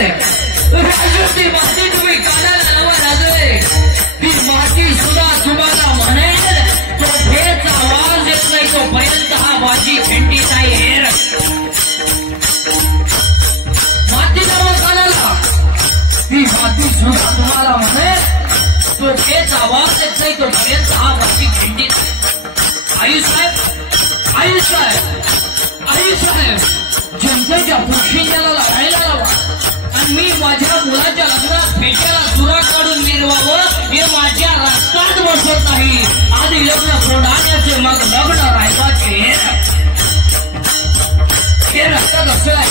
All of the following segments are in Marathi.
राजळे राजूची माती तुम्ही कानाला लावा राजळे ती माती सुद्धा तुम्हाला म्हणेल तो भेच आवाज येत नाही तोपर्यंत हा बाजी भेंडी नाही हेर माती लावा कानाला ती माती सुद्धा तुम्हाला म्हणेल तो भेच आवाज येत नाही तोपर्यंत हा बाजी भेंडी नाही आईसाहेब जनतेच्या पोशिंद्याला लढायला लावा आणि मी माझ्या मुलाच्या लग्नात फेट्याला चुरा काढून मिरवावं हे माझ्या रक्तात बसत नाही आधी लग्न सोडाण्याचे मग लग्न राहायचे हे रक्त कसं आहे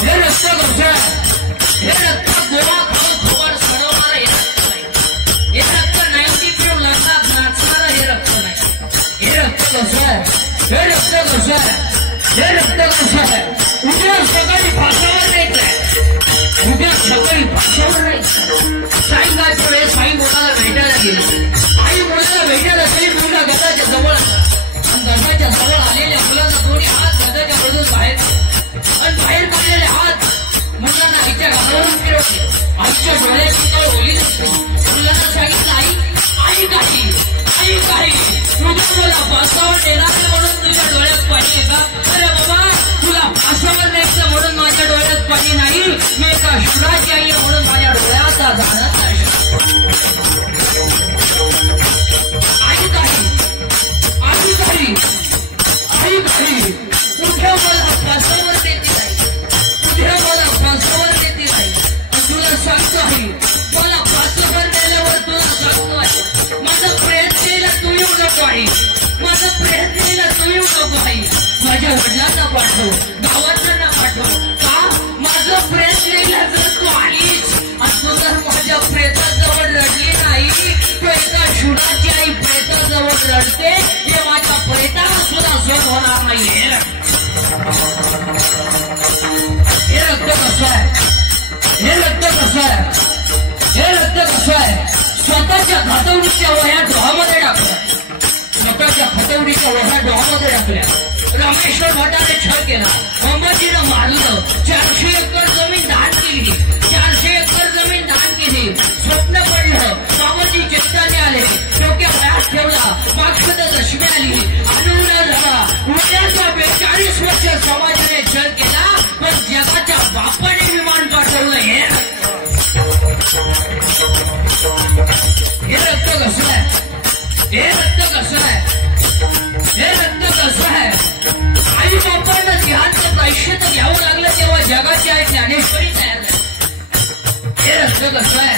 हे रक्त कसं आहे हे रक्त गोवा खाऊ फुकट सडवणारं हे रक्त नाही हे रक्त 90 पिऊन लग्नात नाचणारं हे रक्त नाही हे रक्त कसं आहे हे रक्त कसं आहे हे रक्त कसं आहे उद्या सकाळी फासावर न्यायचंय उद्या सकाळी फासावर न्यायचं सायंकाळच्या वेळेस आई मुलाला भेटायला गेली आई मुलाला भेटायला तरी मुलगा गदाच्या जवळ आणि गदाच्या जवळ आलेल्या मुलाचा दोन्ही हात गदाच्या मधून बाहेर आणि बाहेर काढलेले हात मुलांना आईच्या गालावरून फिरवले आईच्या डोळ्याची काय ओली नसते मुलांना सांगितलं आई काही तुझ्या मला फासावर नेणार म्हणून तुझ्या डोळ्यात पाणी आहे का अरे बाबा तुला फासावर न्यायचं म्हणून माझ्या डोळ्यात पाणी नाही मी एका शुराची आई म्हणून माझ्या डोळ्याचा झाडत नाही आई काही उद्या मला फासावर देते नाही उद्या मला फासावर देते नाही तुला सांगतो आहे मला फासावर नेल्यावर तुला सांगतो आहे माझं प्रयत्नेला तू येऊ नको आहे माझं प्रयत्नेला तू येऊ नको आहे माझ्या वडिलांना पाठव गावातल्यांना पाठव का माझं प्रयत्नेला जर तू आलीच आणि तू जर माझ्या प्रेताजवळ रडली नाही तो एका शुडाची आई प्रेताजवळ रडते हे माझ्या प्रेताला सुद्धा सहन होणार नाही हे रक्त कसं आहे हे रक्त कसं आहे हे रक्त कसं आहे स्वतःच्या खातवडीच्या वह्या डोहामध्ये टाकल्या स्वतःच्या खातवडीच्या वह्या डोहामध्ये टाकल्या रामेश्वर भटाने छळ केला अंबाजीनं मारलं 400 एकर जमीन दान केली 400 एकर जमीन दान केली स्वप्न पडलं बाबाजी चेताने आले डोक्यात हात ठेवला मागशत दशमी आली आनंद झाला उद्याचा 42 वर्ष समाजाने छळ केला पण जगाच्या बापाने विमान पाठवलं हे रक्त कसं आहे हे रक्त कसं आहे हे रक्त कसं आहे आई बापांना ध्यानचं प्रायश्चित्त घ्यावं लागलं तेव्हा जगाची आई ज्ञानेश्वरी तयार झाली हे रक्त कसं आहे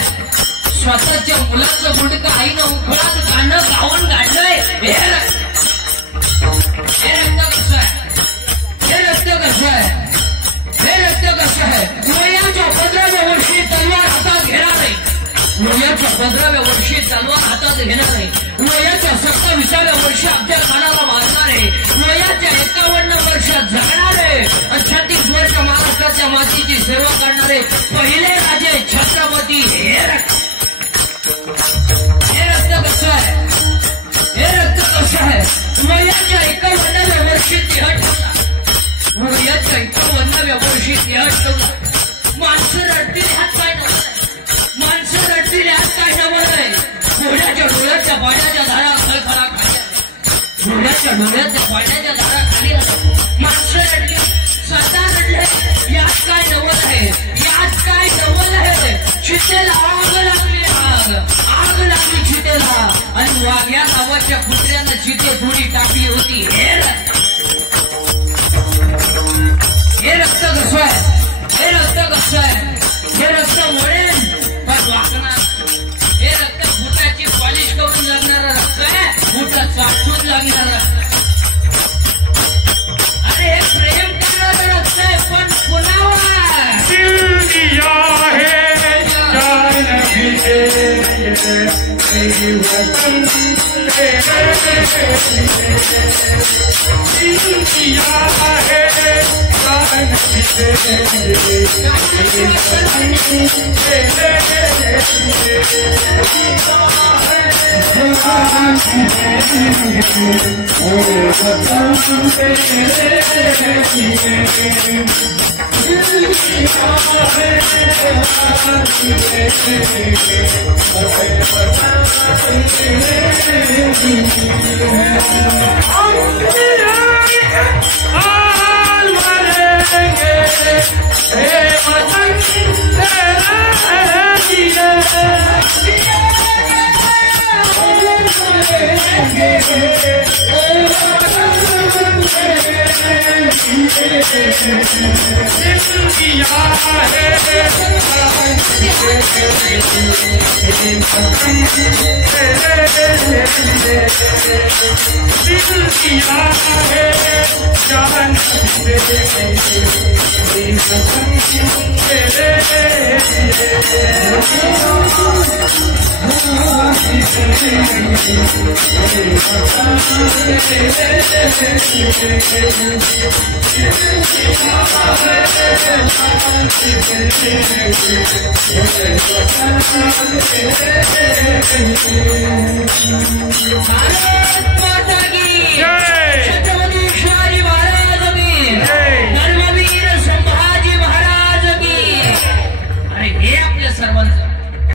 स्वतःच्या मुलाचं गुडकं आईनं उखळात गाणं गाऊन गाणलंय हे रक्त कसं आहे हे रक्त कसं आहे हे रक्त कसं आहे वयाच्या 15व्या वर्षी तलवार हातात घेणार नाही वयाच्या 15व्या वर्षी तलवार हातात घेणार नाही वयाच्या 27व्या वर्षी आपल्या कानाला मारणार आहे वयाच्या 51 वर्षात जगणार आहे 36 वर्ष महाराष्ट्राच्या मातीची सेवा करणारे पहिले राजे छत्रपती हे रक्त कसं आहे हे रक्त कसं आहे वयाच्या 51व्या वर्षी देह ठेवला वयाच्या 51व्या वर्षी देह ठेवला माणसं रडतील ह्यात काय नवल आहे माणसं रडतील ह्यात काय नवल आहे घोड्याच्या डोळ्याच्या पाण्याच्या धारा खळखळा खाली घोड्याच्या डोळ्याच्या पाण्याच्या धारा खाली माणसं रडली स्वतः रडले यात काय नवल आहे यात काय नवल आहे चितेला आग लागली आग लागली चितेला आणि वाघ्या नावाच्या कुत्र्यानं चिते थोडी टाकली होती हे रक्त कसं आहे हे रक्त कसं आहे हे रक्त मोडेल पण वागणार हे रक्त बुटाची पॉलिश करून लागणारं रक्त आहे बुटात चाटून लागणारं रक्त अरे हे प्रेम करणारं रक्त आहे पण पुन्हा Hare